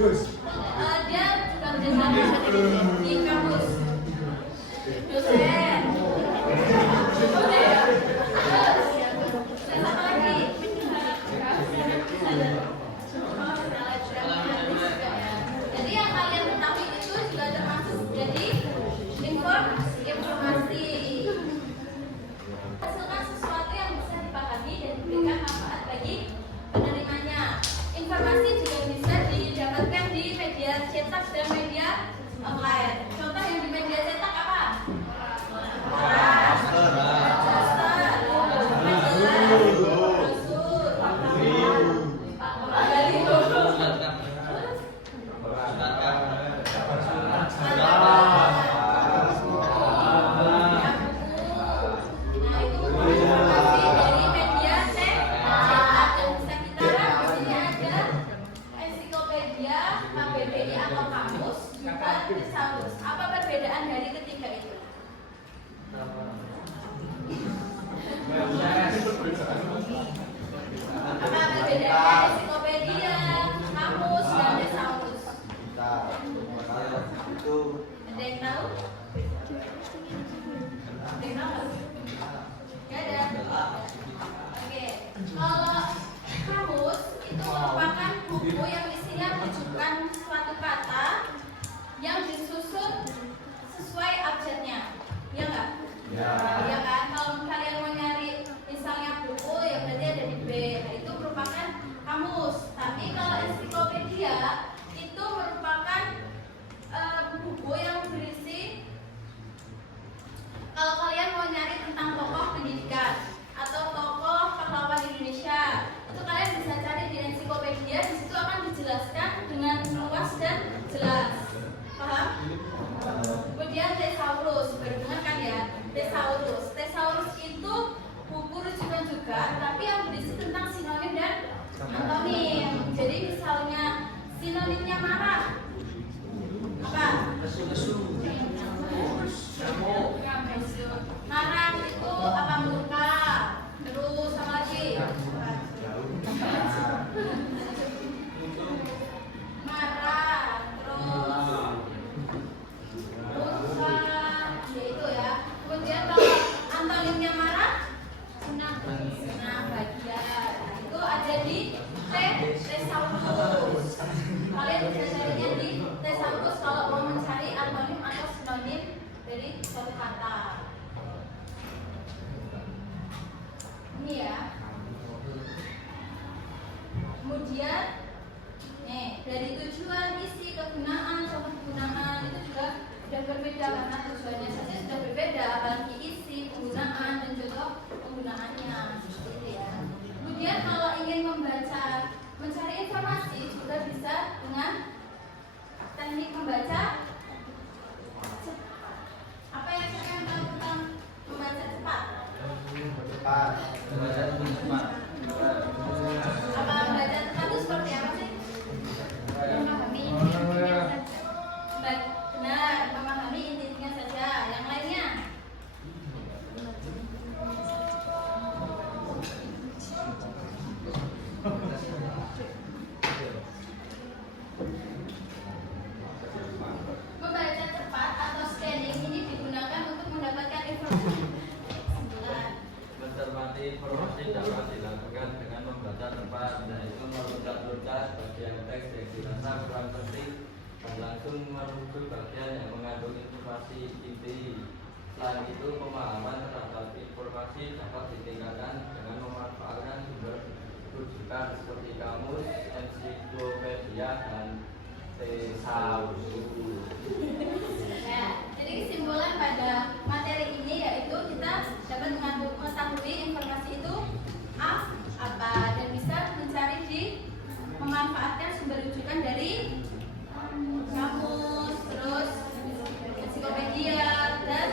Dia juga menjadi di kampus dosen. Udah ya? Sama lagi. Jadi yang kalian ketahui itu juga termasuk jadi informasi. Hasilkan sesuatu yang bisa dipahami dan diberikan manfaat bagi penerimanya. Informasi juga bisa didapatkan di media cetak dan media online. Contoh yang di media cetak apa? Apa perbedaan dari ketiga itu? Apa perbedaan ensiklopedia, kamus, dan thesaurus? Ada yang tahu? Ada yang tahu? Gak ada. Oke, kalau kamus itu merupakan buku yang isinya rujukan suatu kata yang disusun sesuai abjadnya, ya nggak? Ya kan? Kalau kalian mau nyari misalnya buku yang berarti ada di B, nah itu merupakan kamus. Tapi kalau ensiklopedia itu merupakan buku yang berisi, kalau kalian mau nyari tentang tokoh pendidikan atau tokoh pahlawan Indonesia, itu kalian bisa cari di ensiklopedia. Di situ akan dijelaskan dengan luas dan jelas. Paham? Kemudian thesaurus, berhubungan kan ya? Thesaurus itu buku rujukan juga, tapi yang berisi tentang sinonim dan antonim. Jadi misalnya sinonimnya marah apa? Marah itu apa? Murka. Terus sama lagi marah, terus ya itu ya. Kemudian kalau antonimnya marah, senang bahagia, itu ada di thesaurus. Kalian bisa carinya di thesaurus kalau mau mencari antonim atau sinonim dari suatu kata. Ini ya. Kemudian dari tujuan, isi, kegunaan, contoh penggunaan itu juga sudah berbeda karena tujuannya saja sudah berbeda, apalagi isi, penggunaan, dan contoh penggunaannya seperti itu ya. Kemudian kalau ingin mencari informasi juga bisa dengan teknik membaca. Apa yang kalian tahu tentang membaca cepat? Apa membaca cepat itu seperti apa sih? Memahami intinya saja. Benar, memahami intinya saja. Yang lainnya? Membaca cepat atau scanning ini digunakan untuk mendapatkan informasi. Mencermati informasi dapat dilakukan dengan membaca cepat, yaitu meruncak-runcak bagian teks yang dirasa kurang penting dan langsung merujuk bagian yang mengandung informasi inti. Selain itu, pemahaman terhadap informasi dapat ditingkatkan dengan memanfaatkan sumber rujukan seperti kamus, ensiklopedia, dan thesaurus. Nah, jadi kesimpulan pada materi ini yaitu kita dapat mengetahui informasi itu apa dan bisa memanfaatkan sumber rujukan dari kamus, terus ensiklopedia dan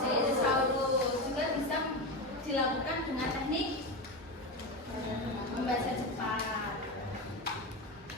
thesaurus. Juga bisa dilakukan dengan teknik membaca cepat.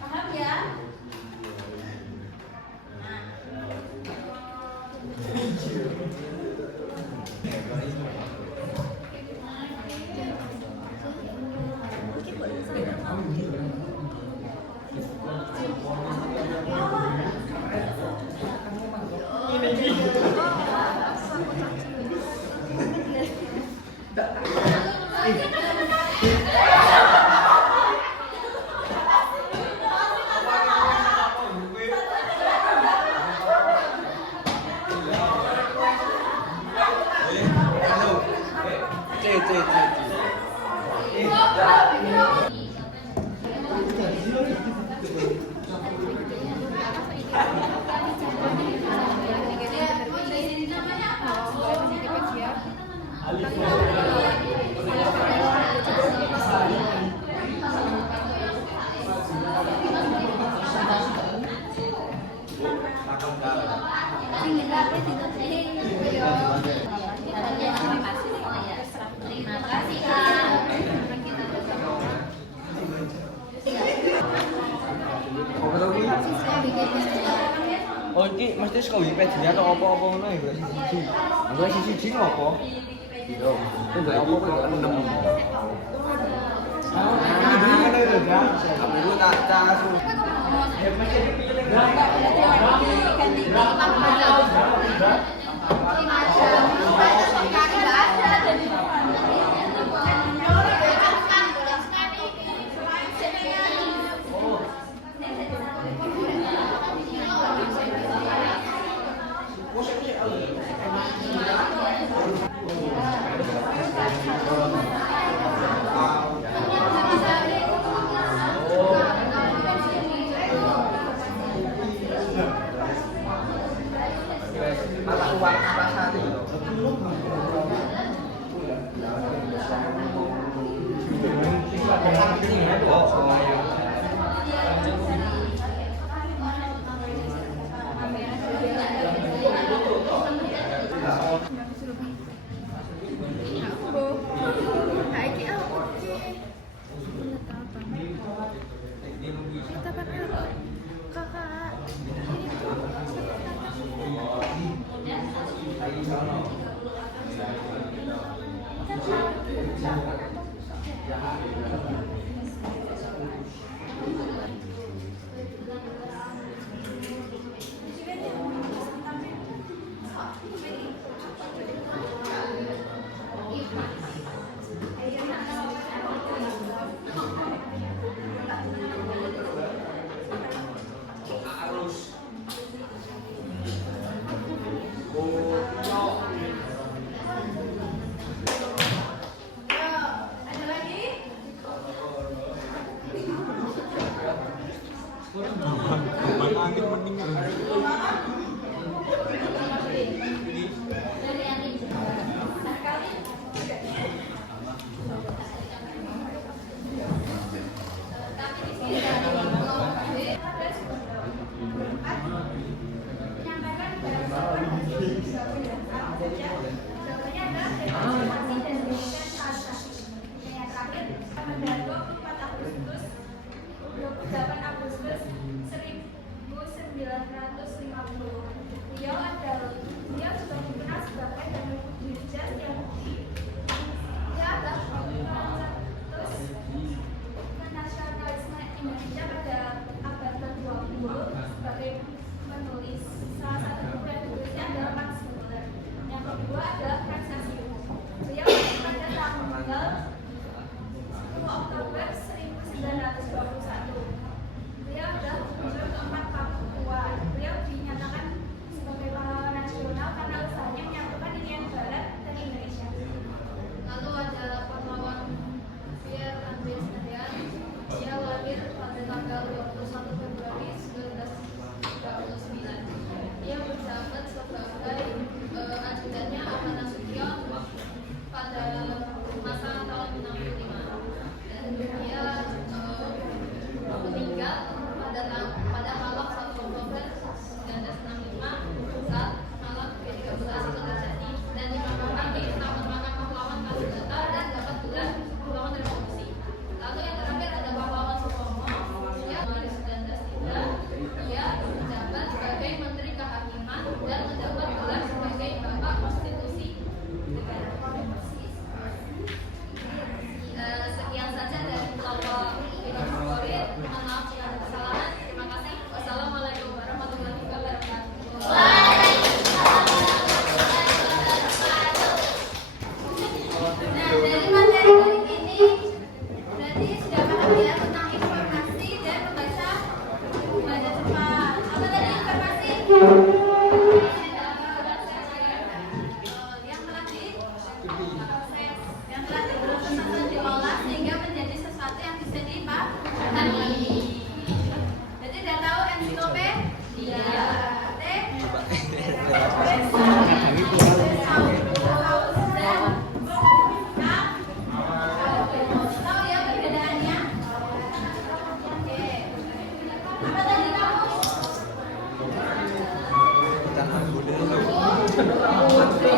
Paham ya? Nah, Terima kasih Kak. Oh iki mesti saka Wikipedia atau apa-apa ngono ya siji. Aku siji ngopo? Yo, itu gak apa kok gak nemu. Aku tak cas. Mata uang pasar itu. Apa tadi kamu? Iya.